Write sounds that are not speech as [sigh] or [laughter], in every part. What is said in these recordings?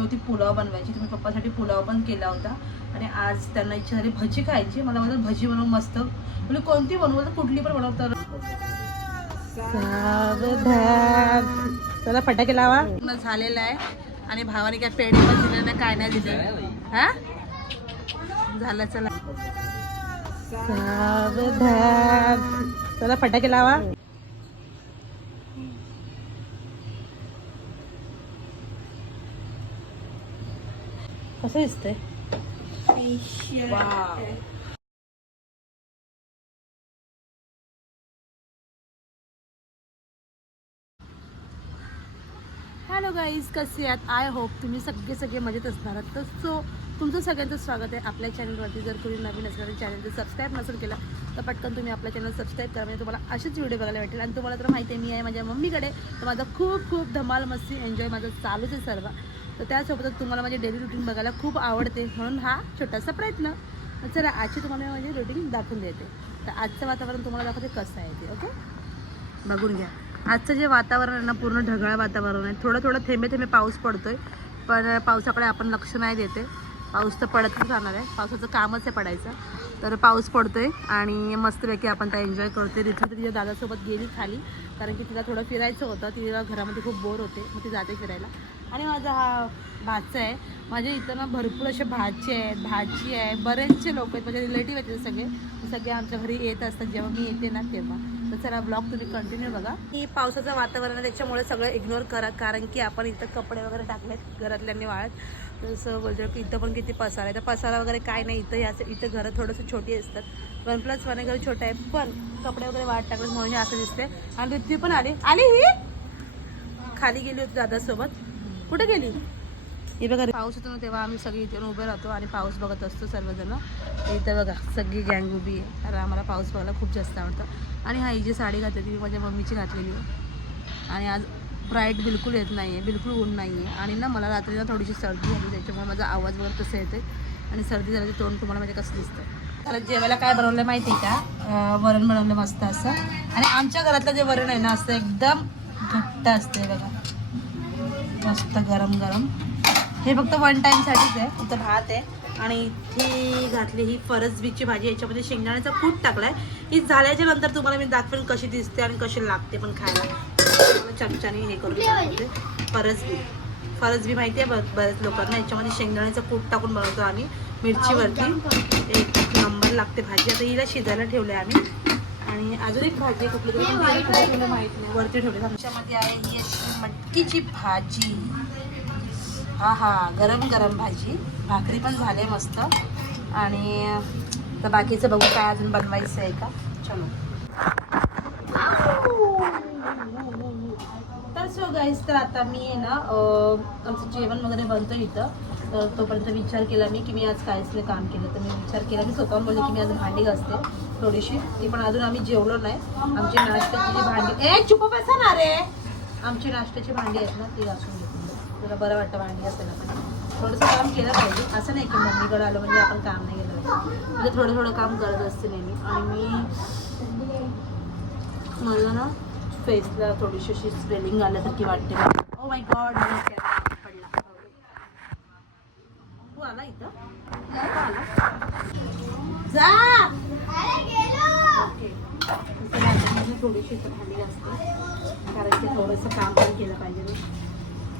होती पुलाव बनवायची. तुम्ही पप्पासाठी पुलाव पण केला होता. आणि आज त्यांना इच्छा झाली भजी खायची. मला म्हणतात भजी बनव मस्त. म्हणजे कोणती बनवू? तर कुठली पण बनव तर. सावधान. चला फटाके लावा. झालेला आहे. आणि भावाने काय पेढे पण दिले नाही काय नाही दिले. हा? झालं चला. चला फटाके लावा. कसं दिसतंय. हॅलो गाईज कसे आहात? आय होप तुम्ही सगळे सगळे मजेत असणार आहात. तर सो तुमचं सगळ्यांचं स्वागत आहे आपल्या चॅनलवरती जर कोणी नवीन असेल तर चॅनल जर सबस्क्राईब नसेल केलं तर पटकन तुम्ही आपल्या चॅनल सबस्क्राईब करा. म्हणजे तुम्हाला असेच व्हिडिओ बघायला भेटेल. आणि तुम्हाला तर माहिती आहे मी आहे माझ्या मम्मीकडे. तर माझं खूप खूप धमाल मस्ती एन्जॉय माझं चालूच आहे सर्व. तर त्यासोबतच तुम्हाला माझी डेली रुटीन बघायला खूप आवडते म्हणून हा छोटासा प्रयत्न. चला आजची तुम्हाला माझी रुटीन दाखवून देते. तर आजचं वातावरण तुम्हाला दाखवते कसं आहे ते ओके बघून घ्या. आजचं जे वातावरण आहे ना पूर्ण ढगाळ वातावरण आहे. थोडं थोडं थेंबे थेंबे पाऊस पडतोय पण पावसाकडे आपण लक्ष नाही देते. पाऊस तर पडतच राहणार आहे. पावसाचं कामच आहे पडायचं. तर पाऊस पडतोय आणि मस्तपैकी आपण त्या एन्जॉय करतोय. तिथे तर तिच्या दादासोबत गेली खाली कारण की तिला थोडं फिरायचं होतं. तिला घरामध्ये खूप बोर होते. मग ती जाते फिरायला. आणि माझा हा भाचा आहे. माझ्या इथं ना भरपूर असे भाचे आहेत भाजी आहे. बरेचसे लोक आहेत. माझे रिलेटिव्ह आहेत सगळे. सगळे आमच्या घरी येत असतात. जेव्हा मी येते ना तेव्हा. तर चला ब्लॉग तुम्ही कंटिन्यू बघा. की पावसाचं वातावरण आहे. त्याच्यामुळे सगळं इग्नोर करा. कारण की आपण इथं कपडे वगैरे टाकलेत. घरातल्यांनी वाळत. तसं बोलतो की इथं पण किती पसारा आहे. तर पसारा वगैरे काय नाही. इथं असं इथं घरं थोडंसं छोटी असतात. वन प्लस वन घर छोटं आहे पण कपडे वगैरे वाट टाकले म्हणून असं दिसते आणि ऋतवी पण आली. आली ही? खाली गेली होती दादासोबत. कुठे गेली? हे बघा. पाऊस होतो ना तेव्हा आम्ही सगळे इथे उभे राहतो आणि पाऊस बघत असतो सर्वजण. इथं बघा सगळी गँग उभी आहे. कारण आम्हाला पाऊस बघायला खूप जास्त आवडतं. आणि हा ही जी साडी घातली ती माझ्या मम्मीची घातलेली आहे. आणि आज ब्राईट बिलकुल येत नाही आहे बिलकुल ऊन नाही आहे आणि ना मला रात्री ना थोडीशी सर्दी झाली त्याच्यामुळे माझा आवाज वगैरे तसं येते आणि सर्दी झाली तोंड तुम्हाला म्हणजे कसं दिसतं तर जेवायला काय बनवलं माहिती आहे का वरण बनवलं मस्त असं. आणि आमच्या घरातलं जे वरण आहे ना असं एकदम घट्ट असते बघा. मस्त गरम गरम. हे फक्त वन टाईमसाठीच आहे इथं भात आहे. आणि इथे घातली ही फरसबीची भाजी याच्यामध्ये शेंगदाण्याचा कूट टाकलाय. ही झाल्याच्यानंतर तुम्हाला मी दाखवेल कशी दिसते आणि कशी लागते पण खायला. चमच्याने हे करून दाखवते. फरसबी फरसबी माहिती आहे ब- बऱ्याच लोकांना. याच्यामध्ये शेंगदाण्याचं कूट टाकून बनवतो आम्ही मिरचीवरती. एक नंबर लागते भाजी. आता हिला शिजायला ठेवलं आहे आम्ही. आणि अजून एक भाजी कुठली तरी माहीत नाही. वरती ठेवली आमच्यामध्ये आहे ही अशी मटकीची भाजी. हा हा गरम गरम भाजी. भाकरी पण झाले मस्त. आणि तर बाकीचं बघू काय अजून बनवायचं आहे का? चलो. तर सो गाईस तर आता मी आहे ना आमचं जेवण वगैरे बनतं इथं. तर तोपर्यंत विचार केला मी की मी आज कायसले काम केलं. तर मी विचार केला. मी स्वतःहून बोलले की मी आज भांडी घासते थोडीशी. ती पण अजून आम्ही जेवलो नाही. आमची नाश्त्याची जी भांडी ए चुप बसा ना रे. आमची नाश्त्याची भांडी आहेत ना ती घासून घेतली तुला बरं वाटतं भांडी घासायला पण. थोडंसं काम केलं पाहिजे. असं नाही की मम्मीकडे आलं म्हणजे आपण काम नाही केलं पाहिजे. म्हणजे थोडं थोडं काम करत असते नेहमी. आणि मी मला ना फेसला थोडीशी अशी स्वेलिंग आल्यासारखी वाटते. ओ माय गॉड जा. थोडीशी खाली घासते कारण की थोडंसं काम पण केलं पाहिजे ना.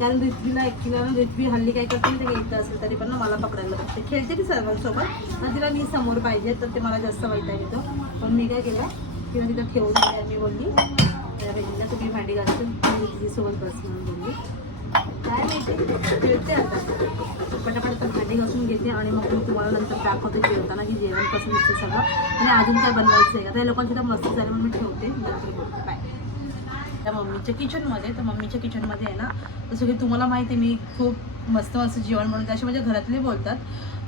कारण रिथवीला ॲक्च्युली ना रिथवी हल्ली काय करते ते इथं असेल तरी पण ना मला पकडायला लागते. खेळते ती सर्वांसोबत. आणि तिला मी समोर पाहिजे तर ते मला जास्त वैताग येतो पण मी काय केलं? तिला तिथं ठेवून दिली आणि मी बोलली त्या बहिणीला तुम्ही भांडी घालते मी तिच्यासोबत बस म्हणून बोलली काय माहिती? खेळते आता. आणि मग मी तुम्हाला नंतर दाखवते जेवताना की जेवण कसं दिसते सगळं. आणि अजून काय बनवायचं आहे आता त्या लोकांची तर मस्त झाली म्हणून मी ठेवते. नंतर बाय त्या मम्मीच्या किचनमध्ये तर मम्मीच्या किचनमध्ये आहे ना जसं की तुम्हाला माहिती आहे मी खूप मस्त मस्त जेवण बनवते. असे माझ्या घरातले बोलतात.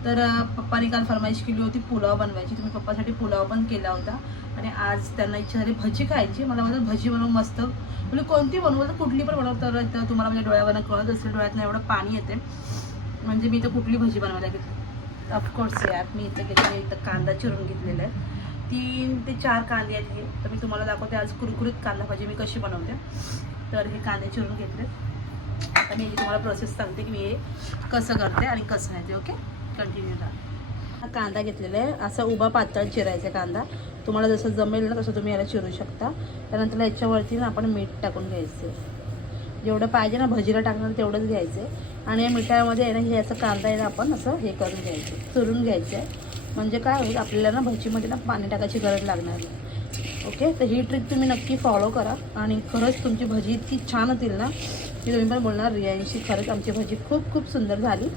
तर पप्पाने काल फरमाईश केली होती पुलाव बनवायची. तुम्ही पप्पासाठी पुलाव पण केला होता. आणि आज त्यांना इच्छा झाली भजी खायची. मला म्हणतात भजी बनव मस्त. म्हणजे कोणती बनवू? तर कुठली पण बनव. तर तुम्हाला माझ्या डोळ्यावरनं कळत असेल डोळ्यातनं एवढं पाणी येते म्हणजे मी तर कुठली भजी बनवायला घेतली? ऑफकोर्स यार मी इथं घेतलेलं इथं कांदा चिरून घेतलेला आहे. तीन ते चार कांदे आहेत हे. तर मी तुम्हाला दाखवते आज कुरकुरीत कांदा भाजी मी कशी बनवते. तर हे कांदे चिरून घेतले. आता मी तुम्हाला प्रोसेस सांगते की मी हे कसं करते आणि कसं नाही ते ओके कंटिन्यू राहा हा कांदा घेतलेला आहे. असा उभा पातळ चिरायचा कांदा. तुम्हाला जसं जमेल ना तसं तुम्ही याला चिरू शकता. त्यानंतर याच्यावरती ना आपण मीठ टाकून घ्यायचं जेवढं पाहिजे ना भजीला टाकणार तेवढंच घ्यायचं आहे आणि या मिठामध्ये आहे ना हे असं कांदा आहे ना आपण असं हे करून घ्यायचं चुरून घ्यायचं आहे म्हणजे काय होईल आपल्याला ना भजीमध्ये ना पाणी टाकायची गरज लागणार नाही. ओके? तर ही ट्रिक तुम्ही नक्की फॉलो करा. आणि खरंच तुमची भजी इतकी छान होतील ना की तुम्ही पण बोलणार रियांशी खरंच आमची भजी खूप खूप सुंदर झाली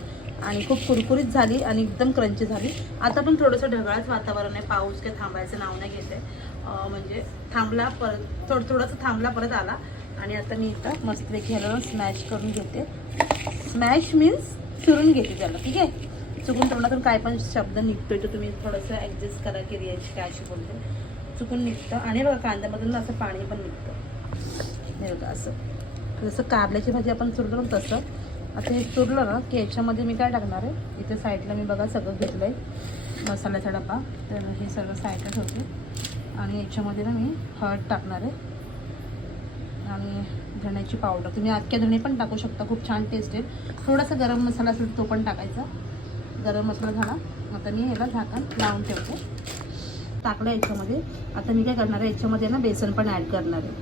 आणि खूप कुरकुरीत झाली आणि एकदम क्रंची झाली. आता पण थोडंसं ढगाळच वातावरण आहे पाऊस काही थांबायचं नाव नाही घेते म्हणजे थांबला परत थोडं थोडंसं थांबला परत आला. आणि आता मी इथं मस्तपैकी ह्याला स्मॅश करून घेते. स्मॅश मीन्स चुरून घेते त्याला ठीक आहे? चुकून तोंडातून काय पण शब्द निघतोय तर तुम्ही थोडंसं ॲडजस्ट करा की रियाची काय अशी बोलते. चुकून निघतं. आणि बघा कांद्यामधून असं पाणी पण निघतं. हे बघा असं. जसं कारल्याची भाजी आपण चुरलो ना तसं. आता हे चुरलं ना की याच्यामध्ये मी काय टाकणार आहे? इथे साईडला मी बघा सगळं घेतलं आहे मसाल्याचा डबा. तर हे सगळं साईडला ठेवते. आणि याच्यामध्ये ना मी हळद टाकणार आहे. आणि धण्याची पावडर तुम्ही अख्ख्या धणे पण टाकू शकता खूप छान टेस्ट आहे. थोडासा गरम मसाला असेल तो पण टाकायचा. गरम मसाला झाला. आता मी ह्याला झाकण लावून ठेवते. टाकलं याच्यामध्ये. आता मी काय करणार आहे याच्यामध्ये ना बेसन पण ॲड करणार आहे.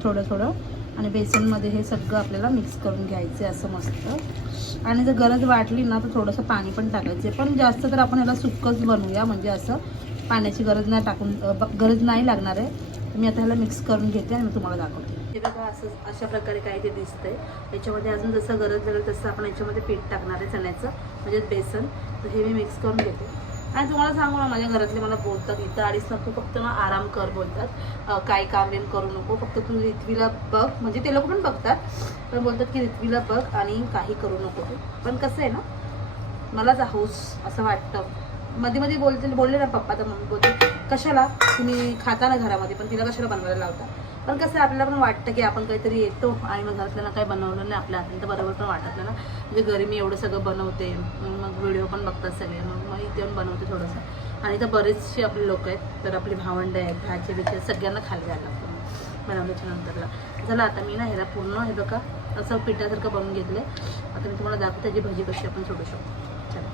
थोडं थोडं. आणि बेसनमध्ये हे सगळं आपल्याला मिक्स करून घ्यायचं आहे असं मस्त. आणि जर गरज वाटली ना तर थोडंसं पाणी पण टाकायचं आहे. पण जास्त तर आपण ह्याला सुकंच बनवूया. म्हणजे असं पाण्याची गरज नाही टाकून ब- गरज नाही लागणार आहे. मी आता ह्याला मिक्स करून घेते आणि मी तुम्हाला दाखवते. म्हणजे हे बघा असं अशा प्रकारे काय ते दिसतंय. याच्यामध्ये अजून जसं गरज लागेल तसं आपण याच्यामध्ये पीठ टाकणार आहे चण्याचं म्हणजे बेसन. तर हे मी मिक्स करून घेते. आणि तुम्हाला सांगू ना माझ्या घरातले मला बोलतात इथं आडीच नको फक्त ना आराम कर बोलतात. काय काम बिम करू नको फक्त तू रिथवीला बघ. म्हणजे ते लोक पण बघतात पण बोलतात की रिथवीला बघ आणि काही करू नको तू. पण कसं आहे ना मलाच हाऊस असं वाटतं. मध्ये मध्ये बोलते बोलले ना पप्पा तर मम्मी बोलते कशाला? तुम्ही खाता ना घरामध्ये पण तिला कशाला बनवायला लावता? पण कसं आहे, आपल्याला पण वाटतं की आपण काहीतरी येतो आणि मग घरातल्याला काही बनवलं नाही आपल्या हाताने तर बरोबर पण वाटत नाही ना म्हणजे घरी मी एवढं सगळं बनवते मग व्हिडिओ पण बघतात सगळे मग मग इथे येऊन बनवते थोडंसं. आणि इथं बरेचसे आपले लोक आहेत तर आपली भावंड आहेत भाचे बिचे सगळ्यांना खाली घ्यायला लागतं बनवल्याच्या नंतरला. झालं आता मी ना ह्याला पूर्ण हे बघा असं पिठासारखं बनवून घेतलं आता मी तुम्हाला दाखवते त्याची भाजी कशी आपण सोडू शकतो. चला.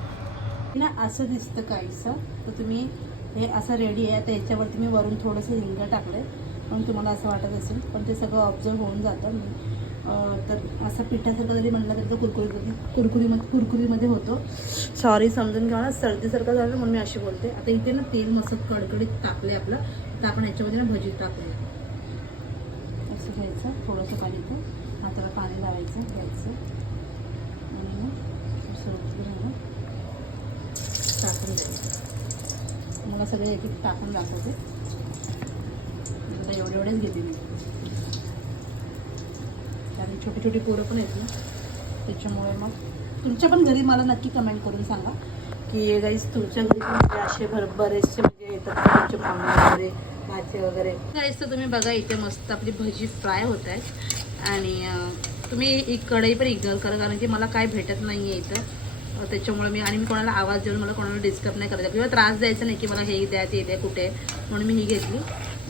ना असं दिसतं काहीसं तर तुम्ही हे असं रेडी आहे आता याच्यावरती मी वरून थोडंसं हिंग टाकलं आहे पण तुम्हाला असं वाटत असेल पण ते सगळं ऑब्झर्व होऊन जातं. तर असं पिठासारखं जरी म्हटलं तरी तो कुरकुरीमध्ये कुरकुरीमध्ये कुरकुरीमध्ये होतो. सॉरी समजून घ्या ना सर्दीसारखं झालं म्हणून मी अशी बोलते. आता इथे ना तेल मस्त कडकडीत टाकले आपलं. तर आपण याच्यामध्ये ना भजी टाकूया. असं घ्यायचं थोडंसं पाणी तर हाताला पाणी लावायचं घ्यायचं. आणि ना टाकून द्यायचं मला सगळे एक एक टाकून दाखवते. एवढे एवढेच घेते मी. आणि छोटी छोटी पोरं पण आहेत ना त्याच्यामुळे मग तुमच्या पण घरी मला नक्की कमेंट करून सांगा की गाईज तुमच्या घरी म्हणजे असे भर बरेचसे म्हणजे येतात तुमचे पाहुणे वगैरे भाचे वगैरे. गाईज तर तुम्ही बघा इथे मस्त आपली भजी फ्राय होत आहेत. आणि तुम्ही एक कढई पण इग्नोर करा कारण की मला काय भेटत नाही आहे इथं त्याच्यामुळे मी आणि मी कोणाला आवाज देऊन मला कोणाला डिस्टर्ब नाही करायचा. किंवा त्रास द्यायचा नाही की मला हे द्या ते द्या कुठे. म्हणून मी ही घेतली.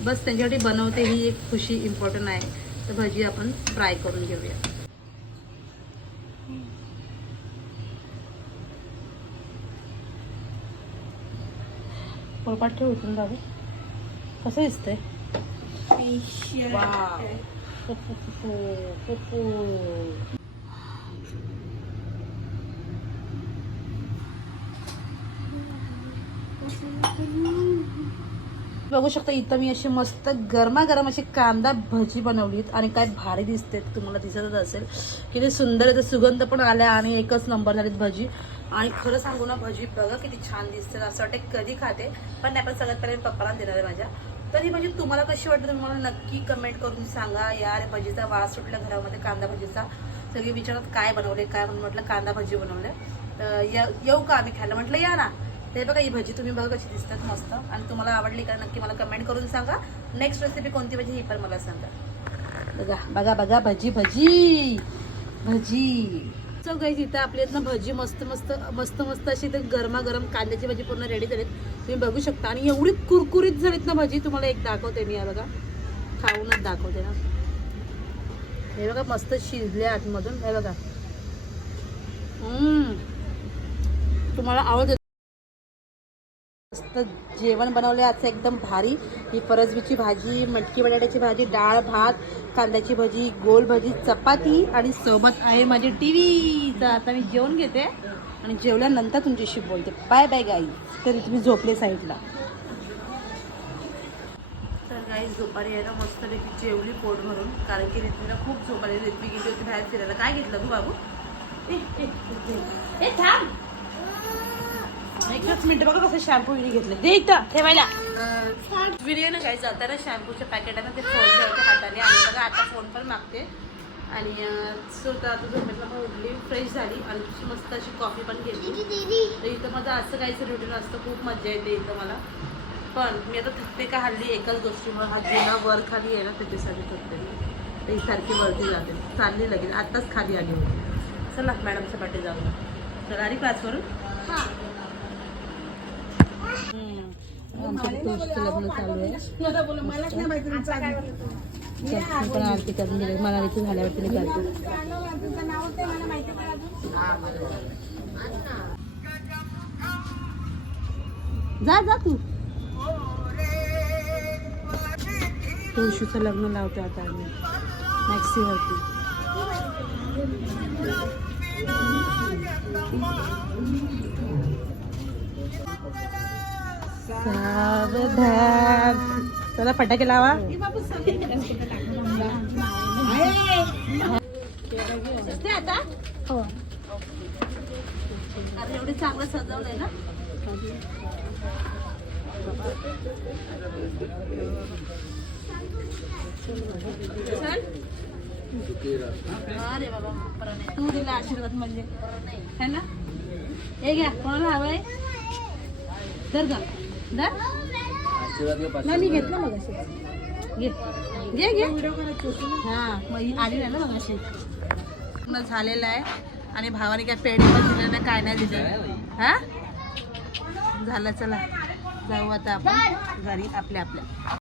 बस त्यांच्यासाठी बनवते ही एक खुशी इम्पॉर्टंट आहे. तर भजी आपण फ्राय करून घेऊया. पोळपाट ठेव उठून जावे कसं दिसतंय? वाव. [laughs] बघू शकता इथं मी अशी मस्त गरमागरम अशी कांदा भजी बनवलीत आणि काय भारी दिसते तुम्हाला दिसतच असेल. किती सुंदर आहे सुगंध पण आल्या आणि एकच नंबर झालीत भजी. आणि खरं सांगू ना भजी बघा किती छान दिसते असं वाटतं कधी खाते पण नाही पण सगळ्यात पहिले पप्पाला देणार आहे माझ्या. तर ही भजी तुम्हाला कशी वाटते तुम्ही मला नक्की कमेंट करून सांगा. यार भजीचा वास सुटला घरामध्ये कांदा भजीचा. सगळे विचारत काय बनवले काय? म्हणून म्हटलं कांदा भजी बनवले तर येऊ का आम्ही खायला? म्हटलं या ना. हे बघा ही भजी तुम्ही बघा कशी दिसतात मस्त. आणि तुम्हाला आवडली का नक्की मला कमेंट करून सांगा. नेक्स्ट रेसिपी कोणती भजी ही पण मला सांगा. बघा बघा बघा भजी भजी. भजी. चल काही इथं आपली आहेत ना भजी मस्त मस्त मस्त मस्त अशी तर गरमागरम कांद्याची भजी पूर्ण रेडी झालीत. तुम्ही बघू शकता. आणि एवढी कुरकुरीत झालीत ना भजी तुम्हाला एक दाखवते मी या बघा. खाऊनच दाखवते ना. हे बघा मस्त शिजले आतमधून. हे बघा. तुम्हाला आवडत मस्त जेवण बनवले आजचं एकदम भारी. ही परसबीची भाजी मटकी बटाट्याची भाजी डाळ भात कांद्याची भजी गोल भजी चपाती आणि सोबत आहे माझी टी व्ही तर आता मी जेवण घेते आणि जेवल्यानंतर तुमच्याशी बोलते. बाय बाय गाई. तरी तुम्ही झोपले साईडला. तर गाई दुपारी आहे ना मस्तपैकी जेवली पोट भरून. कारण की रित्वीला खूप झोप आली. रित्वी गेली होती बाहेर फिरायला. काय घेतलं तू बाबू? ए थांब. एकच मिनिट बघा कसं शॅम्पू विणी घेतलं दे इथं ठेवायला. ना काही जाताना शॅम्पूचे पॅकेट आहे ना ते फोन ठेवते हाताने. आणि बघा आता फोन पण मागते. आणि सो तर आता झोपेतला पण उठली फ्रेश झाली. आणि तुझी मस्त अशी कॉफी पण घेतली. तर इथं माझं असं काहीच रुटीन असतं. खूप मजा येते इथं मला. पण मी आता थकते का हल्ली एकाच गोष्टीमुळे. हा जुना वर खाली आहे ना त्याच्यासाठी थकते मी. तर ही सारखी वरती जाते. चालली लगेच. आत्ताच खाली आली होती चला मॅडमच्या पाठी जाऊ तर आली करून तुळशीचं लग्न चालू आहे. पण आरती करून दिली मला आरती झाल्यावर तिने करते. जा जा तू. तुळशीचं लग्न लावतो आता आम्ही. मॅक्सीवरती सावधान. चला फटाके लावा. आता? हो. आता एवढे चांगलं सजवलंय ना? अरे बाबा. तू दिला आशीर्वाद म्हणजे. है ना? हे घ्या कोणाला हवंय? धर ग. मी घेतलं मग घे. घे घे. हा मग ही आली नाही ना मग अशी पूर्ण झालेलं आहे. आणि भावाने काय पेढे पण दिले नाही काय नाही दिलं. हा? झालं चला. जाऊ आता आपण घरी आपल्या आपल्या.